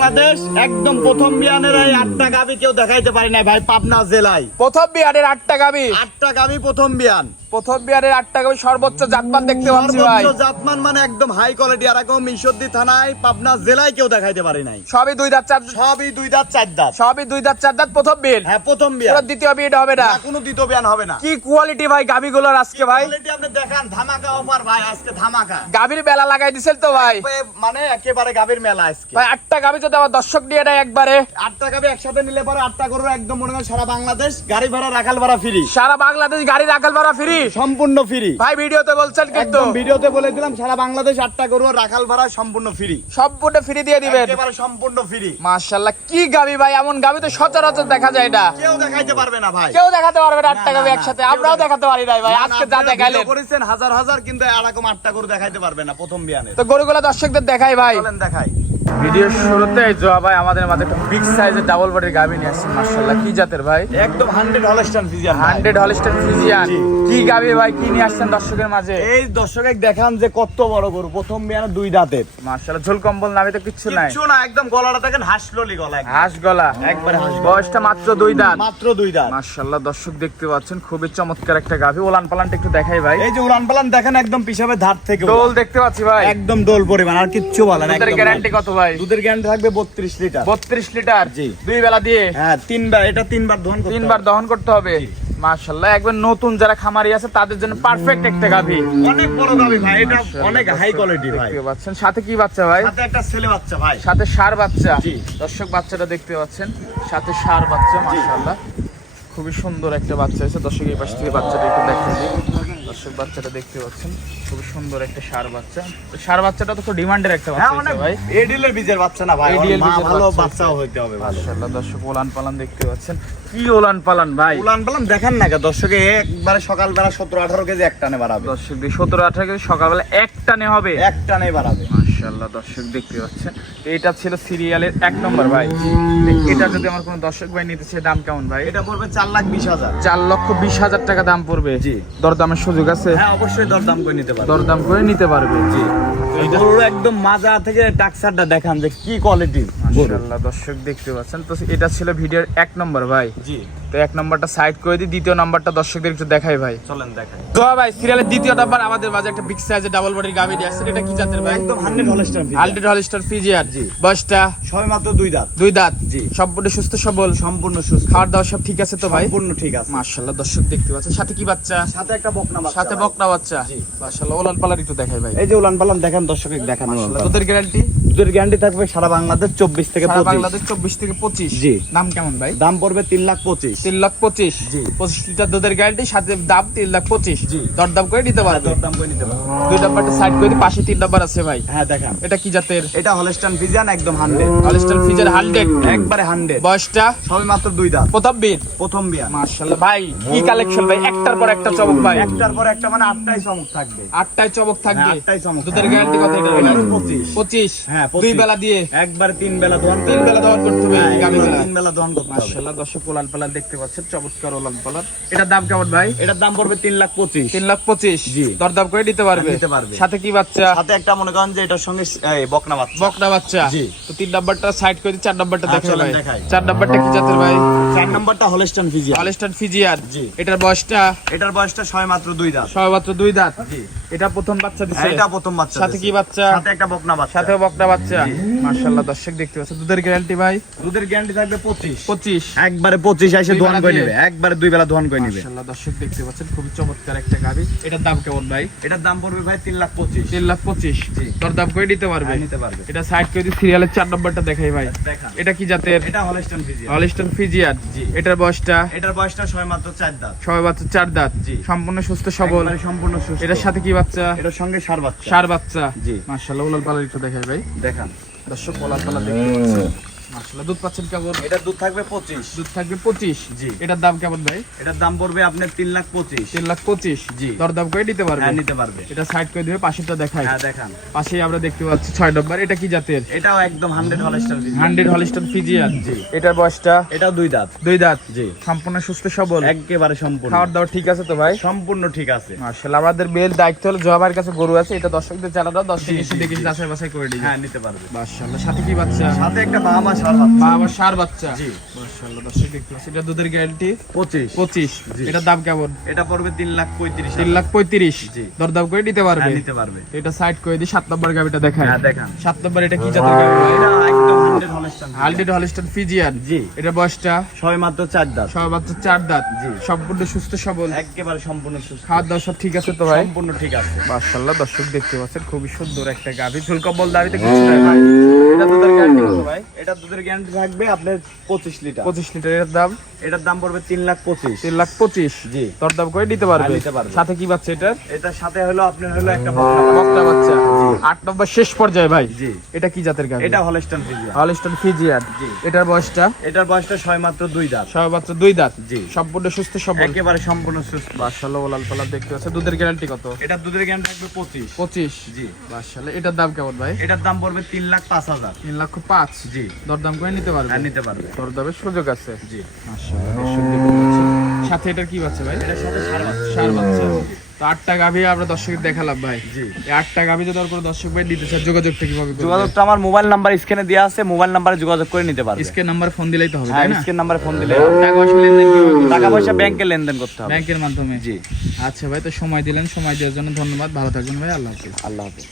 বাংলাদেশ একদম প্রথম বিয়ানের এই আটটা গাবি কেউ দেখাইতে পারে না ভাই পাবনা জেলায়। প্রথম বিয়ানের আটটা গাবি? আটটা গাবি প্রথম বিয়ান। প্রথম বিয়ারের আটটা গাবি সর্বোচ্চ জাতমান দেখতে পাচ্ছি ভাই। জাতমান মানে একদম হাই কোয়ালিটি আর এখন মিশরদি থানায় পাবনা জেলায় কেউ দেখাইতে পারে নাই। সবই দুই দাঁত চার সবই দুই দাঁত চার দাঁত। সবই দুই দাঁত চার দাঁত প্রথম বিল হ্যাঁ প্রথম পুরো বিয়ান দ্বিতীয় বিয়েটা হবে না। না, কোনো দ্বিতীয় বিয়ান হবে না। কি কোয়ালিটি ভাই গাবিগুলোর আজকে ভাই? কোয়ালিটি আপনি দেখান ধামাকা অফার ভাই আজকে ধামাকা। গাবির মেলা লাগাই দিছেন তো ভাই। মানে একেবারে গাবির মেলা আজকে। ভাই আটটা গাবি যদি আমার দর্শক নিয়ে নেয় একবারে। আটটা গাবি একসাথে নিলে পরে আটটা গরুর একদম মনে করেন সারা বাংলাদেশ গাড়ি ভাড়া রাখাল ভাড়া ফ্রি সারা বাংলাদেশ গাড়ি রাখাল ভাড়া ফ্রি সম্পূর্ণ ফ্রি। ভাই ভিডিওতে বলছেন কিন্তু। ভিডিওতে বলে দিলাম সারা বাংলাদেশ আটটা গরু রাখাল ভাড়া সম্পূর্ণ ফ্রি। সম্পূর্ণ ফ্রি দিয়ে দিবেন। একেবারে সম্পূর্ণ ফ্রি। মাশাআল্লাহ কি গাবি ভাই এমন গাবি তো সচরাচর দেখা যায় না কেউ দেখাইতে পারবে না ভাই। কেউ দেখাতে পারবে না আটটা গাবি একসাথে আমরাও দেখাতে- পারি ভাই না, না, আজকে যা দেখাইলেন। করেছেন হাজার হাজার কিন্তু এরকম আটটা গরু দেখাইতে পারবে না প্রথম বিয়ানে। তো গরুগুলো দর্শকদের দেখাই ভাই। চলেন দেখাই। ভিডিওর শুরুতে জোয়া ভাই আমাদের মাঝে একটা বিগ সাইজের ডাবল বডির গাবি নিয়ে আসছেন মাশাআল্লাহ। কি জাতের ভাই? একদম hundred Holstein Friesian hundred Holstein Friesian জি। কি গাবি ভাই কি নিয়ে আসছেন দর্শকের মাঝে? এই দর্শকে দেখান যে কত বড় গরু প্রথম বিয়ানে দুই দাঁতের। মাশাআল্লাহ ঝোল কম্বল নামে তো কিচ্ছু নাই। কিচ্ছু না একদম গলাটা দেখেন হাসললি গলা। হাঁস গলা। একবারে হাঁস বয়সটা মাত্র দুই দাঁত। মাত্র দুই দাঁত। মাশাআল্লাহ দর্শক দেখতে পাচ্ছেন খুবই চমৎকার একটা গাভি। ওলান পালানটা একটু দেখাই ভাই। এই যে উড়ান পালান দেখেন একদম পিছাবে ধার থেকে দোল দেখতে পাচ্ছি ভাই। একদম ডোল পরিমাণ আর কিচ্ছু বলে না দুধের একদম গ্যারান্টি কত ভাই। দুধের গ্যারান্টি থাকবে বত্রিশ লিটার। বত্রিশ লিটার? জি। দুই বেলা দিয়ে? হ্যাঁ তিনবার এটা তিনবার করতে তিনবার দহন করতে হবে। জি। মাশাআল্লাহ একবার নতুন যারা খামারি আছে তাদের জন্য পারফেক্ট একটা গাভি। অনেক বড় গাবি ভাই এটা অনেক হাই কোয়ালিটি ভাই। দেখতে পাচ্ছেন। সাথে কি বাচ্চা ভাই? সাথে একটা ছেলে বাচ্চা ভাই। সাথে সার বাচ্চা। জি। দর্শক বাচ্চাটা দেখতে পাচ্ছেন। সাথে সার বাচ্চা মাশাআল্লাহ। খুবই সুন্দর একটা বাচ্চা আছে দর্শক এই পাশ থেকে বাচ্চাটা একটু দেখেন। দর্শক বাচ্চাটা দেখতে পাচ্ছেন খুব সুন্দর একটা সার বাচ্চা। সার বাচ্চাটা তো খুব ডিমান্ডের একটা হ্যাঁ বাচ্চা ভাই। এডিলের বীজের বাচ্চা না ভাই ভালো বাচ্চাও হইতে হবে মাশাআল্লাহ দর্শক ওলান পালান দেখতে পাচ্ছেন। কি ওলান পালান ভাই? উলান পালান দেখেন না কে দর্শকে একবারে সকালবেলা সতেরো আঠারো কেজি এক টানে বাড়াবে। দর্শক দিয়ে সতেরো আঠারো কেজি সকালবেলা এক টানে হবে। এক টানে বাড়াবে। মাশাআল্লাহ দর্শক দেখতে পাচ্ছেন। এটা ছিল সিরিয়ালের এক নম্বর ভাই। এটা যদি আমার কোনো দর্শক ভাই নিতে চায় দাম কেমন ভাই? এটা পড়বে চার লাখ বিশ হাজার। চার লক্ষ বিশ হাজার টাকা দাম পড়বে। জি। দরদামের সুযোগ আছে? হ্যাঁ অবশ্যই দরদাম করে নিতে পারবে। দরদাম করে নিতে পারবে। জি। গরুর একদম মাজা থেকে টাকসারটা দেখান যে কি কোয়ালিটি দর্শক দেখতে পাচ্ছেন। তো এটা ছিল ভিডিওর এক নম্বর ভাই। জি। তো এক নম্বরটা সাইড করে দিই দ্বিতীয় নাম্বারটা দর্শকদের একটু দেখাই ভাই। চলেন দেখাই। তো ভাই সিরিয়ালের দ্বিতীয় নাম্বার আমাদের মাঝে একটা বিগ সাইজের ডাবল বডির গাবি দিয়ে আসছে এটা কি জাতের ভাই? একদম হান্ড্রেড হলস্টার আলট্রেড হলিস্টার ফিজিয়ার জি। বয়সটা? সবে মাত্র দুই দাঁত। দুই দাঁত। জি। সম্পূর্ণ সুস্থ সবল? সম্পূর্ণ সুস্থ। খাওয়ার দাওয়া সব ঠিক আছে তো ভাই? সম্পূর্ণ ঠিক আছে। মাশাআল্লাহ দর্শক দেখতে পাচ্ছেন। সাথে কি বাচ্চা? সাথে একটা বকনা বাচ্চা সাথে বকনা বাচ্চা? জি। মাশাআল্লাহ ওলান পালার একটু দেখাই ভাই। এই যে উলান পালান দেখেন দর্শক দেখান মাশাআল্লাহ দুধের গ্যারান্টি দুধের গ্যারান্টি থাকবে সারা বাংলাদেশ চব্বিশ থেকে সারা পঁচিশ। বাংলাদেশ চব্বিশ থেকে পঁচিশ। জি। নাম কেমন ভাই? দাম পড়বে তিন লাখ পঁচিশ। তিন লাখ পঁচিশ। পঁচিশ লিটার দুধের গ্যারান্টি সাথে দাম তিন লাখ পঁচিশ। দরদাম করে নিতে পারবে। দরদাম করে নিতে পারবে। দুই নাম্বারটা সাইড করে পাশে তিন নাম্বার আছে ভাই। হ্যাঁ দেখান। এটা কি জাতের? এটা হলস্টান ফিজিয়ান একদম হান্ড্রেড হলিস্টার ফিজার হান্ড্রেড একবারে হান্ড্রেড বয়সটা? সবে মাত্র দুই দাঁত। প্রথম বিন? প্রথম বিয়ান মার্শাল্লাহ ভাই কি কালেকশন ভাই? একটার পর একটা চমক ভাই। একটার পর একটা মানে আটটাই চমক থাকবে। আটটায় চমক থাকবে। হ্যাঁ, আটটাই চমক। দুধের গ্যারান্টি কত এটা? পঁচিশ। পঁচিশ। হ্যাঁ, দুই বেলা দিয়ে? একবার তিন বেলা দোয়ান তিন বেলা দহন করতে হবে হ্যাঁ, তিন বেলা দোয়ান করতে হবে। মার্শাল্লাহ দর্শক ওলান পালান দেখতে পাচ্ছেন চমৎকার ওলান পালান। এটার দাম কেমন ভাই? এটার দাম পড়বে তিন লাখ পঁচিশ। তিন লাখ পঁচিশ? জি। দরদাম করে দিতে পারবে? দিতে পারবে। সাথে কি বাচ্চা? সাথে একটা মনে করেন যে এটার সঙ্গে বকনা বাচ্চা। বকনা বাচ্চা? জি। তো তিন নাম্বারটা সাইড করে চার নাম্বারটা হ্যাঁ, দেখাই চলেন ভাই। চার নাম্বারটা কি জাতের ভাই? চার নম্বরটা হলস্টান ফিজিয়ান অলিস্টান ফিজিয়ার জি। এটার বয়সটা? এটার বয়সটা ছয় মাত্র দুই দাঁত। সবেমাত্র দুই দাঁত। জি। এটা প্রথম বাচ্চা দিছে? এটা প্রথম বাচ্চা সাথে কি বাচ্চা? সাথে একটা বকনা বাচ্চা। সাথে বকনা বাচ্চা? মার্শাল্লাহ দর্শক দেখতে পাচ্ছে দুধের গ্যারান্টি ভাই? দুধের গ্যারান্টি থাকবে পঁচিশ। পঁচিশ। একবারে পঁচিশ এসে দুই দোয়ান করে? নিবে। একবারে দুই বেলা দোয়ান করে নিবে। মার্শাল্লাহ দর্শক দেখতে পাচ্ছেন খুবই চমৎকার একটা গাবি এটার দাম কেমন ভাই? এটার দাম পড়বে ভাই তিন লাখ পঁচিশ। তিন লাখ পঁচিশ। জি। তোর দাম করে দিতে পারবে? হ্যাঁ, নিতে পারবে। এটা সাইড করে সিরিয়ালের চার নম্বরটা দেখাই ভাই। দেখান। এটা কি জাতের? এটা হলস্টান ফিজিয়ান হলিস্টন ফিজিয়ার জি। এটার বয়সটা? এটার বয়সটা ছয় মাত্র চার দাঁত। সবাই বাচ্চা চার দাঁত। জি। সম্পূর্ণ সুস্থ সবল। সম্পূর্ণ সুস্থ। এটার সাথে কি বাচ্চা? এটার সঙ্গে সার বাচ্চা। সার বাচ্চা। জি। মার্শাল্লাহ উলাল পালার একটু দেখাই ভাই। দেখান। দর্শক উলাল পালা দেখতে মাশাআল্লাহ দুধ পাচ্ছেন কেমন? এটার দুধ থাকবে পঁচিশ। দুধ থাকবে পঁচিশ? জি। এটার দাম কেমন ভাই? এটার দাম পড়বে আপনার তিন লাখ পঁচিশ। তিন লাখ পঁচিশ? জি। দরদাম করে দিতে পারবে হ্যাঁ নিতে পারবে। এটা সাইড করে দিবে পাশেরটা দেখাই। হ্যাঁ দেখান। আমরা দেখতে পাচ্ছি ছয় নম্বর। এটা কি জাতের? এটাও একদম hundred Holstein hundred Holstein Friesian জি। এটার বয়সটা? এটাও দুই দাঁত। দুই দাঁত? জি। সম্পূর্ণ সুস্থ সবল? একেবারে সম্পূর্ণ। খাওয়ার দাওয়ার ঠিক আছে তো ভাই? সম্পূর্ণ ঠিক আছে। মার্শাল আমাদের মেয়ের দায়িত্ব হলো জবাবার কাছে গরু আছে এটা দর্শকদের দাও দর্শক এসে দেখে। যাচাই বাছাই করে দিবে হ্যাঁ নিতে পারবে। মার্শাল্লাহ সাথে কি বাচ্চা? সাথে একটা বাবা সার বাচ্চা। জি। দর্শক দেখতে এটা দুধের গ্যারান্টি পঁচিশ। পঁচিশ। এটা দাম কেমন? এটা পড়বে তিন লাখ পঁয়ত্রিশ তিন লাখ পঁয়ত্রিশ। জি। দরদাম করে দিতে পারবে? হ্যাঁ নিতে পারবে। এটা সাইড করে সাত নম্বর গাবিটা দেখায় হ্যাঁ দেখান। সাত নম্বর এটা কি জাতের গাবি? এটা একদম হালডেড হলিস্টন ফিজিয়ান জি। এটা বয়সটা? ছয় মাত্র চার দাঁত। সব বাচ্চা চার দাঁত। জি। সম্পূর্ণ সুস্থ সবল। একেবারে সম্পূর্ণ সুস্থ। খাওয়ার দাওয়া সব ঠিক আছে তো ভাই? সম্পূর্ণ ঠিক আছে। মাশাআল্লাহ দর্শক দেখতে পাচ্ছেন খুবই সুন্দর একটা গাভী। ঝুল কম্বল দাঁড়িতে কিছু নাই ভাই। এটা দুধের গ্যারান্টি কত ভাই? এটা দুধের গ্যারান্টি থাকবে আপনার পঁচিশ লিটার। পঁচিশ লিটারের দাম? এটার দাম পড়বে তিন লাখ পঁচিশ। তিন লাখ পঁচিশ? জি। দরদাম করে দিতে পারবে? হ্যাঁ, নিতে পারবে। সাথে কি বাচ্চা এটার? এটার সাথে হলো আপনার হলো একটা বকনা বাচ্চা। নম্বর শেষ পর্যায়ে ভাই। জি। এটা কি জাতের গাভী? এটা হলস্টান হলিস্টন ফিজিয়ান। এটার বয়সটা? এটার বয়সটা ছয় মাত্র দুই দাঁত। সব বাচ্চা দুই দাঁত? জি। সম্পূর্ণ সুস্থ সবল? একেবারে সম্পূর্ণ সুস্থ। মাশাআল্লাহ ওলাল পালাল দেখতে পাচ্ছেন। দুধের গ্যারান্টি কত? এটার দুধের গ্যারান্টি থাকবে পঁচিশ। পঁচিশ? জি। মাশাআল্লাহ এটার দাম কেমন ভাই? এটার দাম পড়বে তিন লাখ পাঁচ হাজার। তিন লক্ষ পাঁচ? জি। দরদাম করে নিতে পারবে? হ্যাঁ নিতে পারবে। দরদামের সুযোগ আছে। জি। মাশাআল্লাহ। সাথে এটার কি বাচ্চা ভাই? এটার সাথে সার বাচ্চা। সার বাচ্চা। তো আটটা গাভী আমরা দর্শকের দেখালাম ভাই। জি। আটটা গাভী যদি কোনো দর্শক ভাই নিতে চায় যোগাযোগটা কীভাবে যোগাযোগটা আমার মোবাইল নাম্বার স্ক্রিনে দেওয়া আছে মোবাইল নাম্বারে যোগাযোগ করে নিতে পারবে। নাম্বার ফোন দিলেই তো হবে হ্যাঁ তাই স্ক্রিন নাম্বারে ফোন দিলে টাকা পয়সা লেনদেন টাকা পয়সা ব্যাংকে লেনদেন করতে হবে। ব্যাংকের মাধ্যমে। জি। আচ্ছা ভাই তো সময় দিলেন সময় দেওয়ার জন্য ধন্যবাদ। ভালো থাকবেন ভাই আল্লাহ হাফিজ। আল্লাহ হাফেজ।